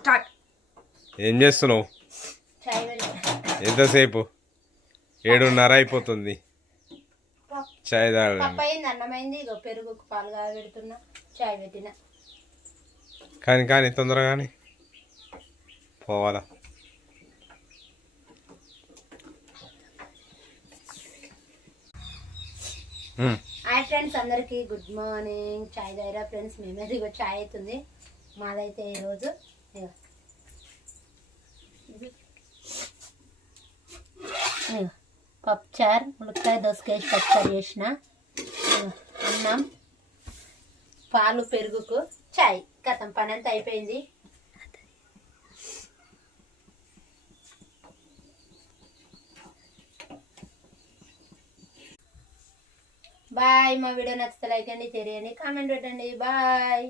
Start. ఏం చేస్తున్నావు? చాయ్ పెడతా. ఎంతసేపు? 7:30 అయిపోతుంది. చాయ్ తాగండి. పప్పు అయింది, అన్నం అయింది, ఇగో పెరుగుకు పాలు పెడుతున్నా, చాయ్ పెట్టిన. కానీ తొందరగానే పోవాలా. హాయ్ ఫ్రెండ్స్, అందరికీ గుడ్ మార్నింగ్. చాయ్ తాగిరా ఫ్రెండ్స్? మేమేది ఇగో చాయ్ అవుతుంది. మాదైతే ఈరోజు పప్పుచారు, ములక్కాయ దోసకాయ పప్పుచారు చేసిన, అన్నం, పాలు, పెరుగుకు చాయ్. కథం పని అంతా అయిపోయింది. బాయ్. మా వీడియో నచ్చితే లైక్ అండి, షేర్ చేయండి, కామెంట్ పెట్టండి. బాయ్.